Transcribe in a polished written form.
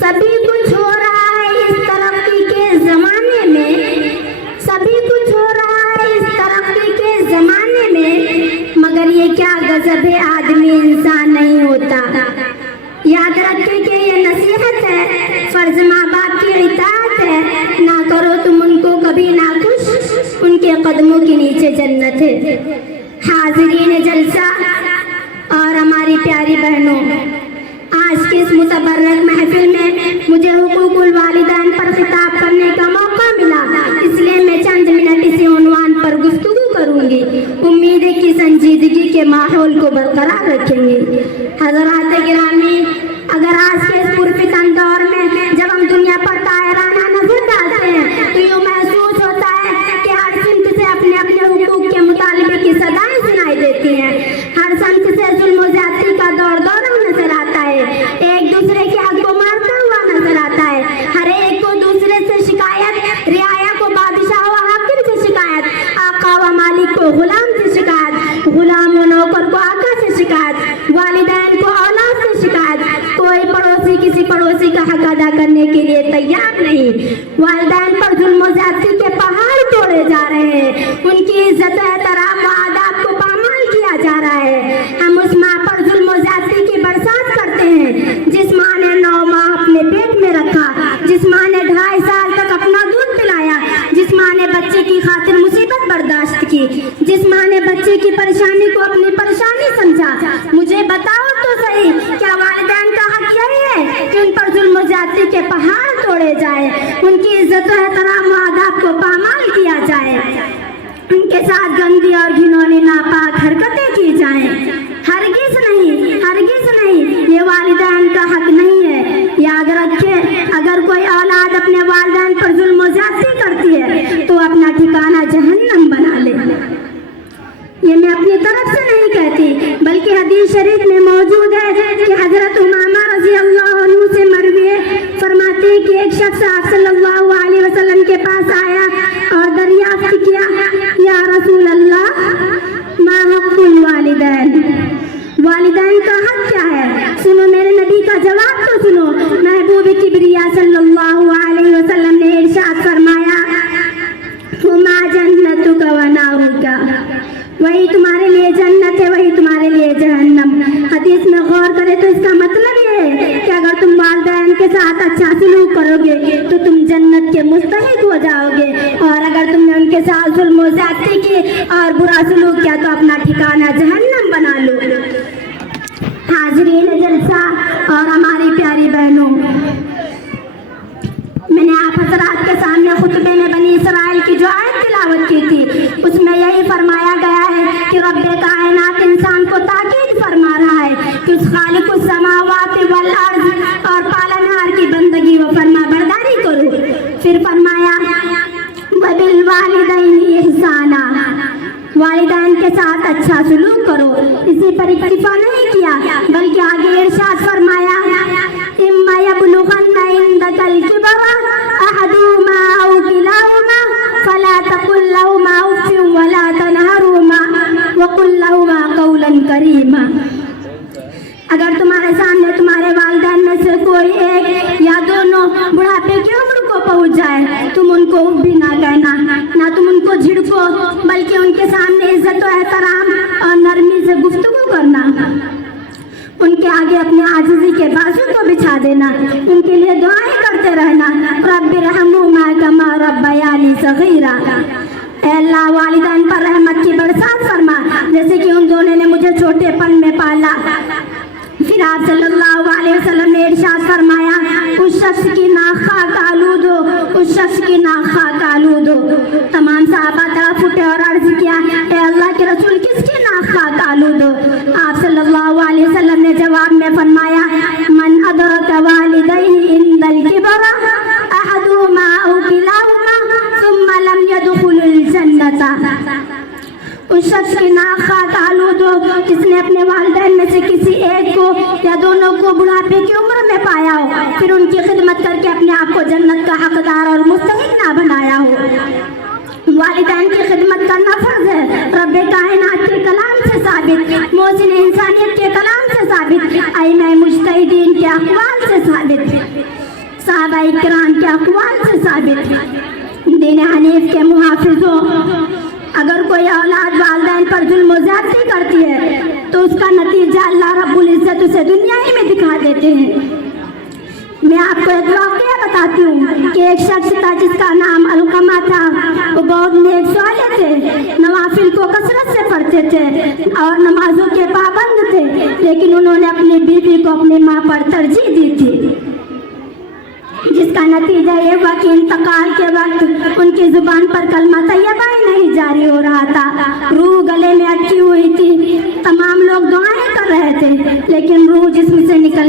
सभी कुछ हो रहा है इस तरक्की के ज़माने में, सभी कुछ हो रहा है इस तरक्की के ज़माने में, मगर ये क्या गजब है आदमी इंसान नहीं होता। याद रखें कि ये नसीहत है, फर्ज माँ बाप की इताअत है, ना करो तुम उनको कभी नाखुश, उनके कदमों के नीचे जन्नत है। हाज़रीन जलसा और हमारी प्यारी बहनों, आज के इस मुतबर्रक महफिल में मुझे हुकूकुल वालिदैन पर खिताब करने का मौका मिला, इसलिए मैं चंद मिनट इसी उन्वान पर गुफ्तगू करूंगी। उम्मीद है कि संजीदगी के माहौल को बरकरार रखेंगे। हज़रात गिरामी, अगर आज के इस पुरफितन दौर में जब हम दुनिया पर तायराना नजर डालते हैं तो यूँ महसूस होता है कि हर सिमत से अपने अपने हुकूक के मुतालबे की सदाएं सुनाई देती हैं। हर सिमत से जुल्म व ज़्यादती का दौर नजर आता है, एक दूसरे के हक को मारता हुआ नजर आता है। हर एक को दूसरे से शिकायत, रियाया को बादशाह व हाकिम से शिकायत, आका व मालिक को गुलाम से शिकायत, गुलाम व नौकर को आका से शिकायत, वालिदैन को औलाद से शिकायत। कोई पड़ोसी किसी पड़ोसी का हक अदा करने के लिए तैयार नहीं। वालिदैन पर जुल्म व ज़्यादती के पहाड़ तोड़े जा रहे हैं, उनकी इज्जत एहतराम व आदाब को पामाल किया जा रहा है। हम उस माँ पर जुल्म व ज़्यादती की बरसात करते हैं जिस माँ ने 9 माह अपने पेट में रखा, जिस माँ ने 2.5 साल तक अपना दूध पिलाया, जिस माँ ने बच्चे की खातिर मुसीबत बर्दाश्त की, जिस माँ ने बच्चे की परेशानी को अपनी परेशानी समझा। मुझे बताओ तो सही, क्या वालिदैन का हक यही है कि उन पर जुल्म व ज़्यादती के पहाड़ तोड़े जाए, उनकी इज्जत एहतराम व आदाब को पामाल किया जाए, उनके साथ गंदी और घिनौनी नापाक हरकतें की जाएं? हरगिज़ नहीं, हरगिज़ नहीं, ये वालिदैन का हक नहीं है। याद रखें, अगर कोई औलाद अपने वालिदैन पर जुल्म व ज़्यादती करती है तो अपना ठिकाना जहन्नम बना ले। ये मैं अपनी तरफ से नहीं कहती, बल्कि हदीस शरीफ में मौजूद है कि हजरत उमामा रज़ी अल्लाह अन्हु से मरवी फरमाते हैं कि एक शख्स आप सल्लल्लाहु अलैहि वसल्लम के पास आया और दरियाफ्त किया, या रसूल अल्लाह, मा हक़्क़ुल वालिदैन, वालिदैन का हक क्या है? सुनो मेरे नबी का जवाब तो सुनो। महबूब किबरिया सल्लल्लाहु अलैहि वसल्लम ने इरशाद फरमाया, हुमा जन्नतुका व नारुका, वही तुम्हारे लिए जन्नत है, वही तुम्हारे लिए जहन्नम। हदीस में गौर करें तो इसका मतलब ये है कि अगर तुम वालिदैन के साथ अच्छा सलूक करोगे तो तुम जन्नत के मुस्तहिक हो जाओगे, और अगर तुमने उनके साथ जुल्म व ज़्यादती की और बुरा सलूक किया तो अपना ठिकाना जहन्नम बना लो। हाज़रीन जलसा और हमारी प्यारी बहनों, मैंने आप हज़रात के सामने खुतबे में बनी इसराइल की जो आयत तिलावत की थी, उसमें यही फरमाया गया है कि रब्बे कायनात इंसान को ताकीद फरमा रहा है कि उस खालिकुस समावाति वल अर्ज़ और पालनहार की बंदगी व फरमा बरदारी करो। फिर फरमाया वबिल वालिदैनि इहसाना, वालिदैन के साथ अच्छा सलूक करो। इसी पर इक्तिफा नहीं किया, बल्कि आगे इरशाद फरमाया, इम्मा यबलुगन्ना इंदकल किबरा अहदुहुमा औ किलाहुमा फला तकुल लहुमा उफ़्फ़िन वला तनहरुहुमा वक़ुल लहुमा क़ौलन करीमा। अगर तुम्हारे सामने तुम्हारे वालिदैन में से कोई एक या दोनों बुढ़ापे की उम्र को पहुंच जाए, तुम उनको उफ़ भी ना कहना, ना तुम उनको झिड़को, बल्कि उनके सामने इज्जत व एहतराम और नरमी से गुफ्तगू करना। उनके आगे अपने आजिज़ी के बाजू को बिछा देना, उनके लिए दुआएं करते रहना, रब्बिरहमुहुमा कमा रब्बयानी सगीरा। ऐ अल्लाह, वालिदैन पर रहमत की बरसात फरमा जैसे कि उन दोनों ने मुझे छोटेपन में पाला। फिर आप सल्लल्लाहु अलैहि वसल्लम ने इरशाद फरमाया, उस शख्स की नाक खाक आलूद हो, उस शख्स की नाक खाक आलूद हो। तमाम सहाबा तड़प उठे और अर्ज किया, ऐ अल्लाह के रसूल, किसकी नाक खाक आलूद हो? आप सल्लल्लाहु अलैहि वसल्लम ने जवाब में फरमाया, मन अदरक वालिदैहि इंदल किबरा अहदुहुमा औ किलाहुमा सुम्मा लम यदखुलुल जन्नता। उस शख्स की नाक खाक आलूद हो जिसने अपने वालिदैन में से किसी एक को या दोनों को बुढ़ापे की उम्र में पाया हो, फिर उनकी खिदमत करके अपने आप को जन्नत का हकदार और मुस्तहिक ना बनाया हो। वालिदैन की खिदमत करना फर्ज है, रब्बे कायनात के कलाम से साबित, मोहसिन इंसानियत के कलाम से साबित, आइमा मुज्तहिदीन के अक़वाल से साबित। صحابہ کرام کے اقوال سے ثابت ہے۔ دین حنیف کے محافظوں، اگر کوئی اولاد والدین پر ظلم و زیادتی کرتی ہے تو اس کا نتیجہ اللہ رب العزت اسے دنیا ہی میں دکھا دیتے ہیں۔ میں آپ کو ایک واقعہ بتاتی ہوں کہ ایک شخص تھا جس کا نام علقمہ تھا۔ وہ بہت نیک صالح تھے، نوافل کو کثرت سے پڑھتے تھے اور نمازوں کے پابند تھے، لیکن انہوں نے اپنی بیوی کو اپنی ماں پر ترجیح دی تھی، جس کا نتیجہ یہ ہوا کہ انتقال کے وقت ان کی زبان پر کلمہ طیبہ ہی نہیں جاری ہو رہا تھا، روح گلے میں اٹکی ہوئی تھی۔ تمام لوگ دعائیں کر رہے تھے لیکن روح جسم سے نکل